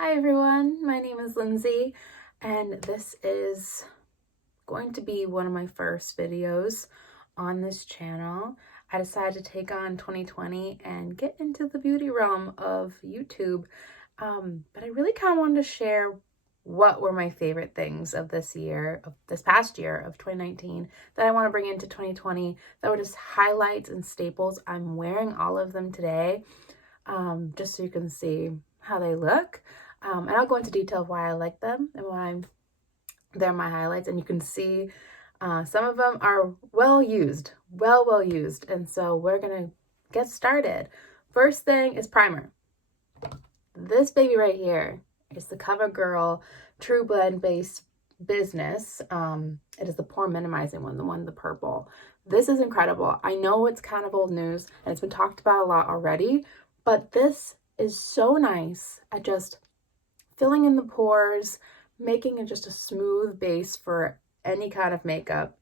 Hi everyone, my name is Lindsay and this is going to be one of my first videos on this channel. I decided to take on 2020 and get into the beauty realm of YouTube, but I really kind of wanted to share what were my favorite things of this year, of this past year of 2019 that I want to bring into 2020 that were just highlights and staples. I'm wearing all of them today, just so you can see how they look. And I'll go into detail of why I like them and why they're my highlights. And you can see some of them are well used. And so we're going to get started. First thing is primer. This baby right here is the CoverGirl True Blend Base Business. It is the pore minimizing one, the purple. This is incredible. I know it's kind of old news and it's been talked about a lot already, but this is so nice at just filling in the pores, making it just a smooth base for any kind of makeup.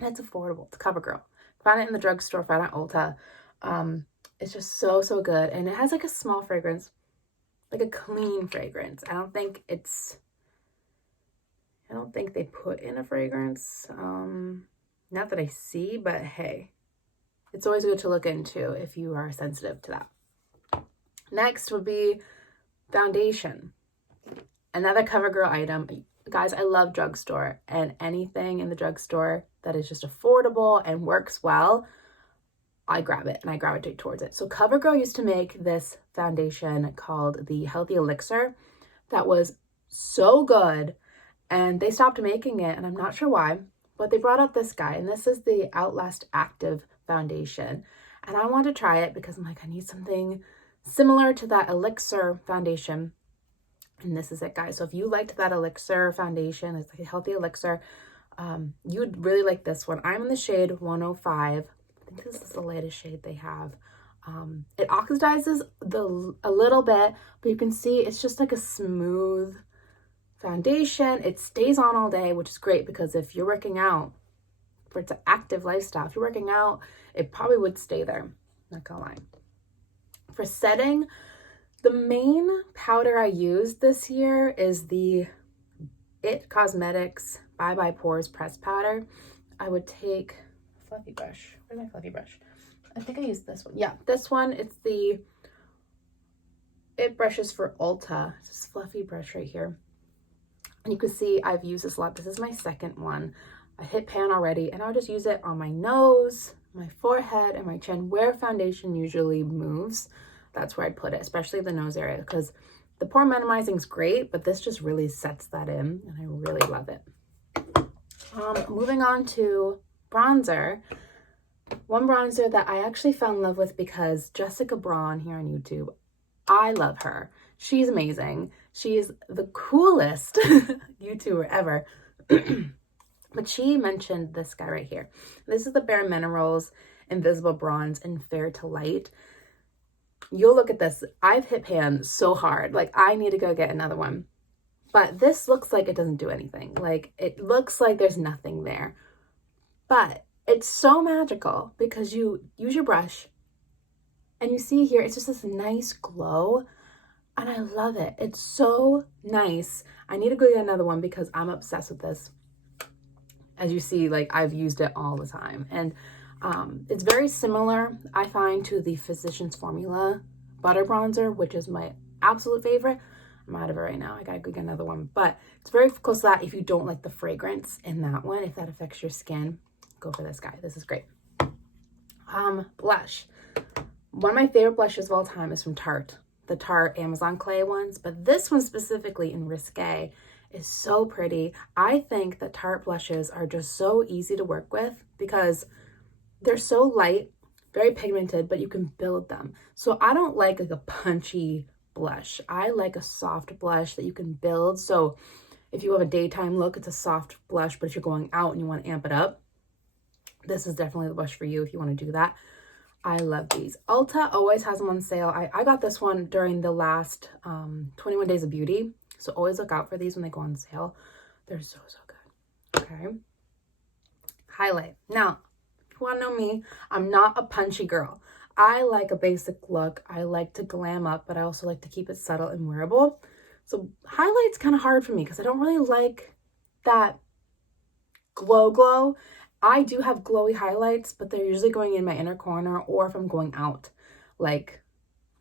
And it's affordable. It's CoverGirl. Find it in the drugstore, find it at Ulta. It's just so good. And it has like a small fragrance, like a clean fragrance. I don't think they put in a fragrance. Not that I see, but hey, it's always good to look into if you are sensitive to that. Next would be foundation. Another CoverGirl item. Guys, I love drugstore, and anything in the drugstore that is just affordable and works well, I grab it and I gravitate towards it. So CoverGirl used to make this foundation called the Healthy Elixir that was so good, and they stopped making it, and I'm not sure why, but they brought out this guy, and this is the Outlast Active Foundation. And I wanted to try it because I'm like, I need something similar to that Elixir foundation. And this is it, guys. So if you liked that Elixir foundation, it's like a Healthy Elixir, you would really like this one. I'm in the shade 105. I think this is the lightest shade they have. It oxidizes a little bit, but you can see it's just like a smooth foundation. It stays on all day, which is great because if you're working out, for it's an active lifestyle, if you're working out, it probably would stay there. Not gonna lie. For setting, the main powder I used this year is the It Cosmetics Bye Bye Pores Press Powder. I would take a fluffy brush. Where's my fluffy brush? I think I used this one. Yeah, this one. It's the It Brushes for Ulta. It's this fluffy brush right here. And you can see I've used this a lot. This is my second one. I hit pan already, and I'll just use it on my nose, my forehead, and my chin, where foundation usually moves. That's where I'd put it, especially the nose area, because the pore minimizing is great, but this just really sets that in, and I really love it. Moving on to bronzer. One bronzer that I actually fell in love with because Jessica Braun here on YouTube, I love her. She's amazing. She's the coolest YouTuber ever. But she mentioned this guy right here. This is the Bare Minerals Invisible Bronze in Fair to Light. You'll look at this. I've hit pan so hard. Like, I need to go get another one. But this looks like it doesn't do anything. Like, it looks like there's nothing there. But it's so magical because you use your brush and you see here, it's just this nice glow. And I love it. It's so nice. I need to go get another one because I'm obsessed with this. As you see, like, I've used it all the time. And it's very similar, I find, to the Physicians Formula Butter Bronzer, which is my absolute favorite. I'm out of it right now. I gotta go get another one. But it's very close to that if you don't like the fragrance in that one. If that affects your skin, go for this guy. This is great. Blush. One of my favorite blushes of all time is from Tarte. The Tarte Amazon Clay ones. But this one specifically in Risque is so pretty. I think that Tarte blushes are just so easy to work with because they're so light, very pigmented, but you can build them. So I don't like a punchy blush. I like a soft blush that you can build. So if you have a daytime look, it's a soft blush, but if you're going out and you want to amp it up, this is definitely the blush for you if you want to do that. I love these. Ulta always has them on sale. I got this one during the last 21 Days of Beauty. So always look out for these when they go on sale. They're so good. Okay. Highlight. Now, if you want to know me, I'm not a punchy girl. I like a basic look. I like to glam up, but I also like to keep it subtle and wearable. So highlight's kind of hard for me because I don't really like that glow. I do have glowy highlights, but they're usually going in my inner corner, or if I'm going out, like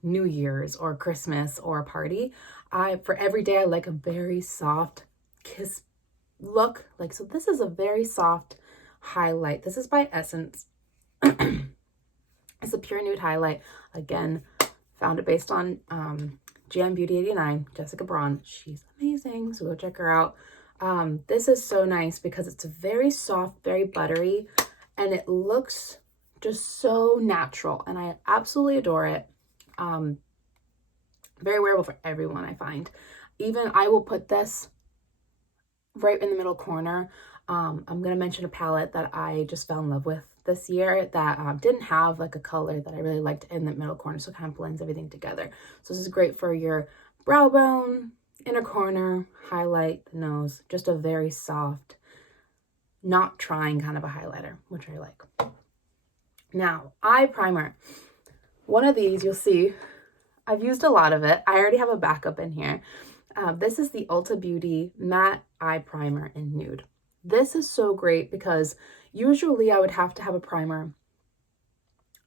New Year's or Christmas or a party. For every day, I like a very soft kiss look. Like, so this is a very soft highlight. This is by Essence. It's a pure nude highlight. Again, found it based on GM Beauty 89, Jessica Braun. She's amazing, so go check her out. This is so nice because it's very soft, very buttery, and it looks just so natural, and I absolutely adore it. Very wearable for everyone, I find. Even I will put this right in the middle corner. I'm going to mention a palette that I just fell in love with this year that didn't have like a color that I really liked in the middle corner, so it kind of blends everything together. So this is great for your brow bone, inner corner, highlight the nose, just a very soft, not trying kind of a highlighter, which I like. Now, eye primer. One of these, you'll see, I've used a lot of it. I already have a backup in here. This is the Ulta Beauty Matte Eye Primer in Nude. This is so great because usually I would have to have a primer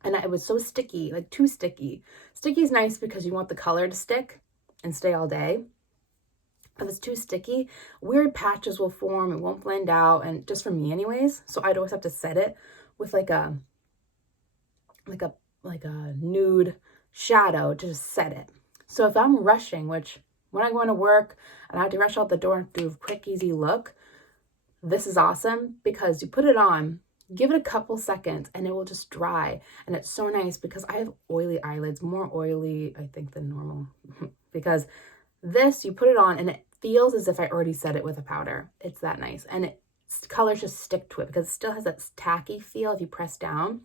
and it was so sticky, like too sticky. Sticky is nice because you want the color to stick and stay all day. If it's too sticky, weird patches will form, it won't blend out, and just for me anyways. So I'd always have to set it with like a nude shadow to just set it. So if I'm rushing, which when I go into work and I have to rush out the door and do a quick, easy look, this is awesome because you put it on, give it a couple seconds, and it will just dry. And it's so nice because I have oily eyelids, more oily, I think, than normal. Because this, you put it on and it feels as if I already set it with a powder. It's that nice. And colors just stick to it because it still has that tacky feel if you press down,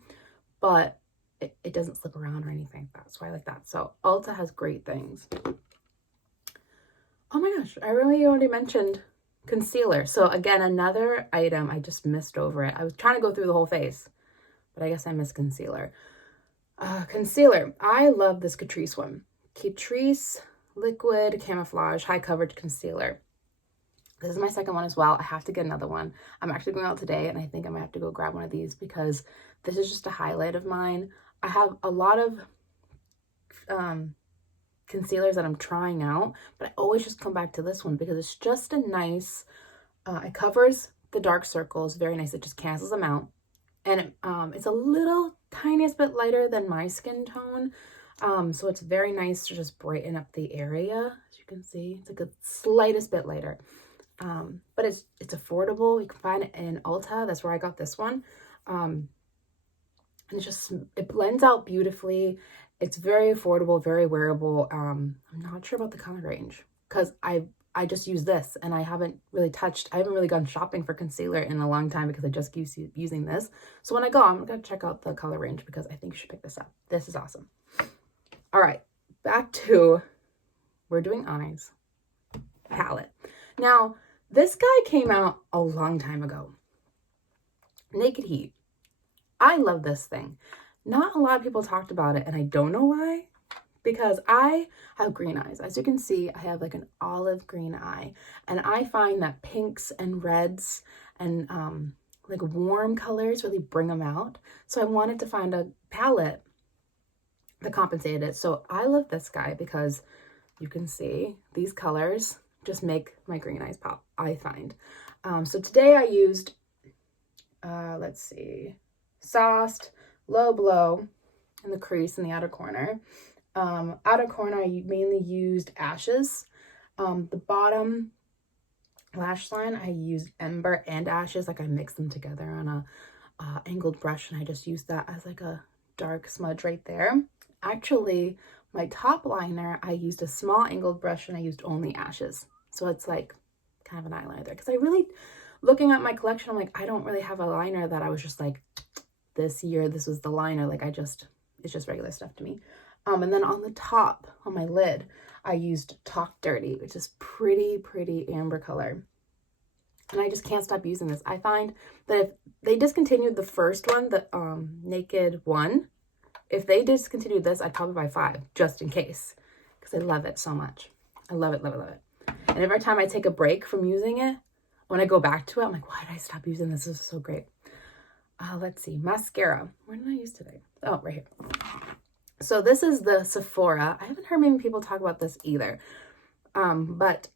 but it doesn't slip around or anything. That's why I like that. So Ulta has great things. Oh my gosh, I really already mentioned concealer. So again, another item, I just missed over it. I was trying to go through the whole face, but I guess I missed concealer. Concealer, I love this Catrice one. Catrice Liquid Camouflage High Coverage Concealer. This is my second one as well. I have to get another one. I'm actually going out today and I think I might have to go grab one of these because this is just a highlight of mine. I have a lot of concealers that I'm trying out, but I always just come back to this one because it's just a nice, it covers the dark circles very nice. It just cancels them out. And it's a little tiniest bit lighter than my skin tone. So it's very nice to just brighten up the area. As you can see, it's like a slightest bit lighter. But it's affordable. You can find it in Ulta. That's where I got this one. And it blends out beautifully. It's very affordable, very wearable. I'm not sure about the color range because I just use this and I haven't really gone shopping for concealer in a long time because I just keep using this. So when I go, I'm going to check out the color range because I think you should pick this up. This is awesome. All right, back to, we're doing eyes, palette. Now, this guy came out a long time ago. Naked Heat. I love this thing. Not a lot of people talked about it, and I don't know why, because I have green eyes. As you can see, I have like an olive green eye, and I find that pinks and reds and like warm colors really bring them out. So I wanted to find a palette that compensated it. So I love this guy because you can see these colors just make my green eyes pop, I find. So today I used, let's see, Sauced, Low Blow in the crease in the outer corner. Outer corner, I mainly used Ashes. The bottom lash line, I used Ember and Ashes. Like I mixed them together on a angled brush, and I just used that as like a dark smudge right there. Actually, my top liner, I used a small angled brush and I used only Ashes. So it's like kind of an eyeliner there. Because I really, looking at my collection, I'm like, I don't really have a liner that I was just like, this year, this was the liner. Like it's just regular stuff to me. And then on the top, on my lid, I used Talk Dirty, which is pretty amber color. And I just can't stop using this. I find that if they discontinued the first one, the Naked one, if they discontinued this, I'd probably buy 5 just in case because I love it so much. I love it, love it, love it. And every time I take a break from using it, when I go back to it, I'm like, why did I stop using this? This is so great. Let's see, mascara. Where did I use today? Oh, right here. So this is the Sephora. I haven't heard many people talk about this either. But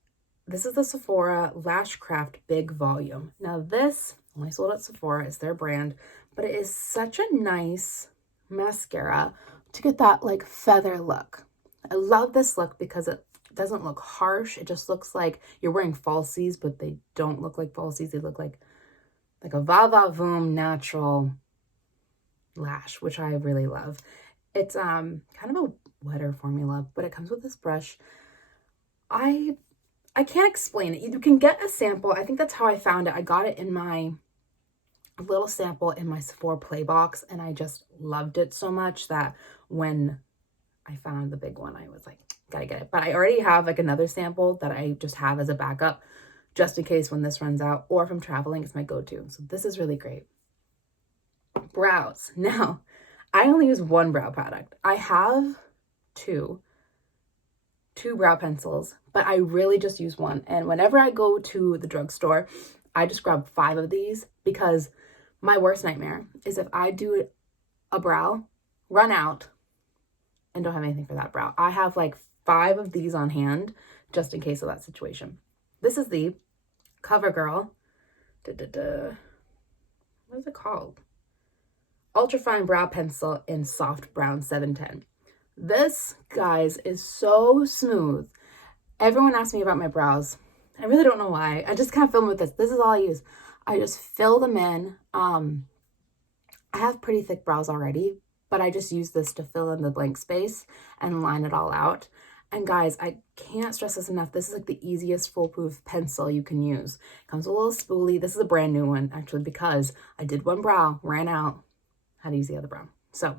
this is the Sephora Lash Craft Big Volume. Now this, only sold at Sephora, it's their brand, but it is such a nice mascara to get that like feather look. I love this look because it doesn't look harsh. It just looks like you're wearing falsies, but they don't look like falsies. They look like a va va voom natural lash, which I really love. It's kind of a wetter formula, but it comes with this brush. I can't explain it. You can get a sample. I think that's how I found it. I got it in my little sample in my Sephora play box, and I just loved it so much that when I found the big one, I was like, gotta get it. But I already have like another sample that I just have as a backup just in case when this runs out, or if I'm traveling, it's my go-to. So this is really great. Brows. Now, I only use one brow product. I have two brow pencils, but I really just use one. And whenever I go to the drugstore, I just grab 5 of these because my worst nightmare is if I do a brow, run out, and don't have anything for that brow. I have like 5 of these on hand just in case of that situation. This is the CoverGirl. What is it called? Ultrafine Brow Pencil in Soft Brown 710. This, guys, is so smooth. Everyone asks me about my brows. I really don't know why. I just kind of fill them with this. This is all I use. I just fill them in. I have pretty thick brows already, but I just use this to fill in the blank space and line it all out. And guys, I can't stress this enough. This is like the easiest foolproof pencil you can use. It comes with a little spoolie. This is a brand new one, actually, because I did one brow, ran out, had to use the other brow. So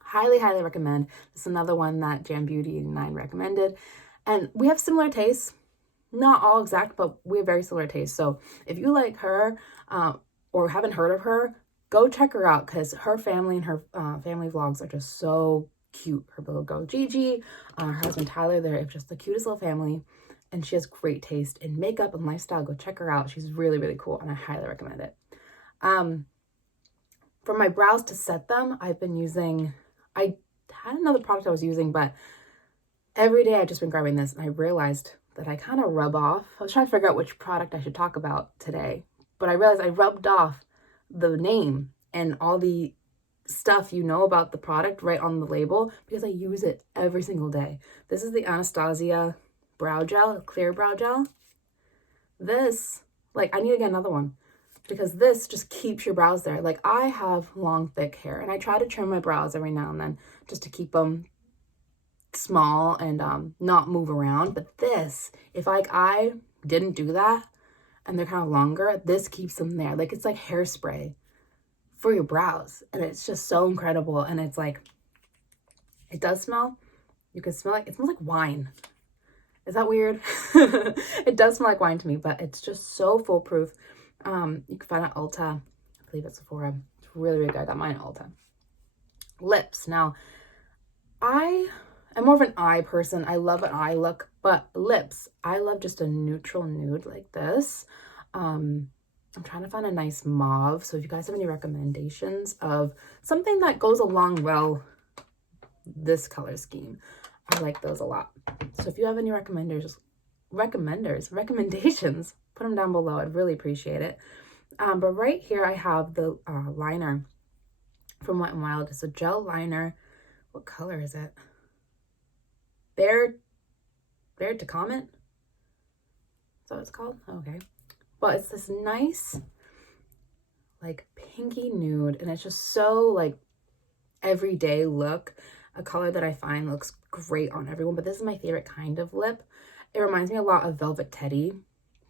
highly, highly recommend. This is another one that Jam Beauty 89 recommended. And we have similar tastes. Not all exact, but we have very similar tastes. So if you like her or haven't heard of her, go check her out because her family and her family vlogs are just so cute. Her little girl Gigi, her husband Tyler, they're just the cutest little family. And she has great taste in makeup and lifestyle. Go check her out. She's really, really cool and I highly recommend it. For my brows to set them, I've been using, I had another product I was using, but every day I've just been grabbing this and I realized that I kind of rub off. I was trying to figure out which product I should talk about today, but I realized I rubbed off the name and all the stuff you know about the product right on the label because I use it every single day. This is the Anastasia brow gel, clear brow gel. This, like, I need to get another one because this just keeps your brows there. Like, I have long, thick hair and I try to trim my brows every now and then just to keep them small and not move around. But this, if like I didn't do that and they're kind of longer, this keeps them there. Like, it's like hairspray for your brows and it's just so incredible. And it's like, it does smell, you can smell it smells like wine. Is that weird? It does smell like wine to me, but it's just so foolproof. You can find it at Ulta, I believe it's Sephora. It's really, really good. I got mine at Ulta. Lips. Now, I'm more of an eye person. I love an eye look, but lips, I love just a neutral nude like this. I'm trying to find a nice mauve. So if you guys have any recommendations of something that goes along well this color scheme, I like those a lot. So if you have any recommendations, put them down below. I'd really appreciate it. But right here I have the liner from Wet n Wild. It's a gel liner. What color is it? Bear to Comment? Is that what it's called? Okay. But it's this nice, like, pinky nude. And it's just so, like, everyday look. A color that I find looks great on everyone. But this is my favorite kind of lip. It reminds me a lot of Velvet Teddy,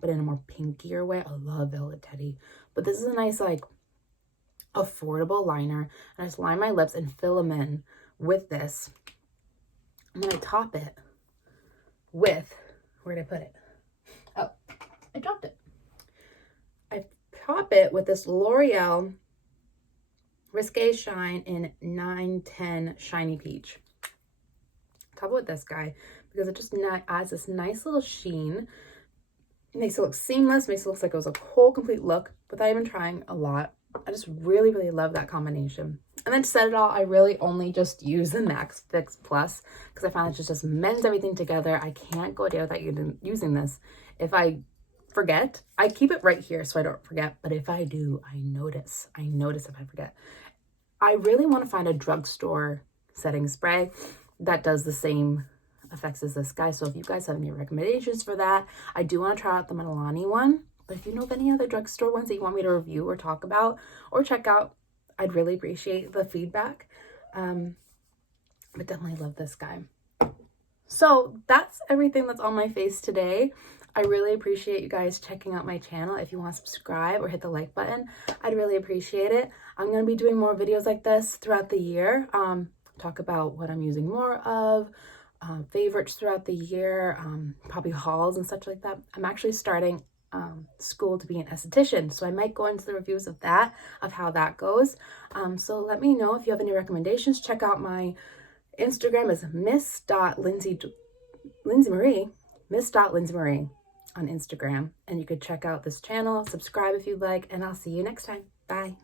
but in a more pinkier way. I love Velvet Teddy. But this is a nice, like, affordable liner. And I just line my lips and fill them in with this. And then I top it with, where did I put it? Oh, I dropped it. I top it with this L'Oreal Risque Shine in 910 Shiny Peach. Top it with this guy because it just adds this nice little sheen. It makes it look seamless, makes it look like it was a whole complete look without even trying a lot. I just really, really love that combination. And then to set it all, I really only just use the Max Fix Plus because I find it just mends everything together. I can't go a day without using this. If I forget, I keep it right here so I don't forget. But if I do, I notice if I forget. I really want to find a drugstore setting spray that does the same effects as this guy. So if you guys have any recommendations for that, I do want to try out the Milani one. But if you know of any other drugstore ones that you want me to review or talk about or check out, I'd really appreciate the feedback. But definitely love this guy. So that's everything that's on my face today. I really appreciate you guys checking out my channel. If you want to subscribe or hit the like button, I'd really appreciate it. I'm going to be doing more videos like this throughout the year. Talk about what I'm using more of, favorites throughout the year, probably hauls and such like that. I'm actually starting school to be an esthetician, so I might go into the reviews of that, of how that goes. So let me know if you have any recommendations. Check out my Instagram is miss.lindsaymarie on Instagram, and you could check out this channel, subscribe if you'd like, and I'll see you next time. Bye.